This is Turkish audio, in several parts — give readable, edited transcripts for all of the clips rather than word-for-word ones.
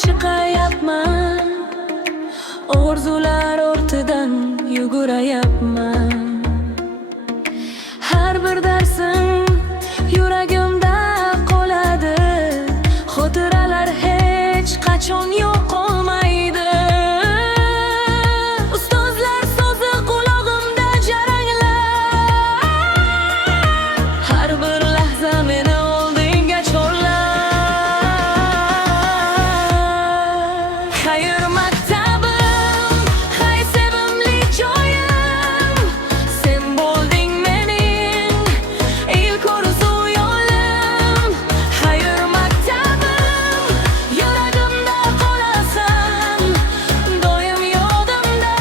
chiqayapman, orzular ortidan yugurayapman. Har bir darsim yuragimda qoladi, xotiralar hech qachon yo'qolmaydi. Ustozlar so'zi qulog'imda jaranglar, har bir lahza meni oldinga chorlar. Xayr maktabim, hay sevimli joyim, sen bo'lding mening ilk orzu yo'lim. Xayr maktabim, yuragimda qolasan, doim yodimda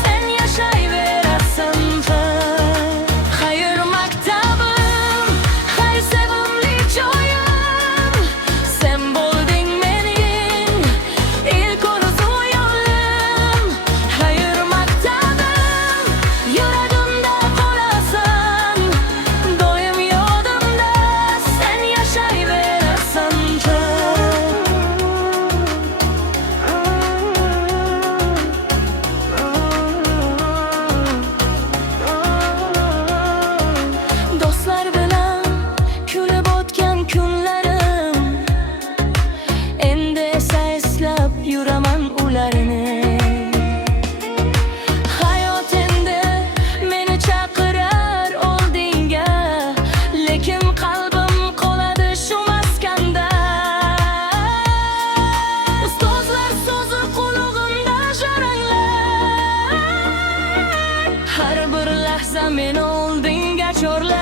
sen yashayverasan. Xayr maktabim, hay sevimli joyim, sen bo'lding mening ilk orzu yo'lim. Xayr maktabim, yuragimda qolasan, doim yodimda sen yashayverasan. Do'stlar bilan kulib o'tgan kunlarim, endi esa eslab yuraman ularni. Hayot endi meni chaqirar oldinga, lekin qalbim qoladi shu maskanda. Ustozlar so'zi qulog'imda jaranglar, har bir lahza meni oldinga chorlar.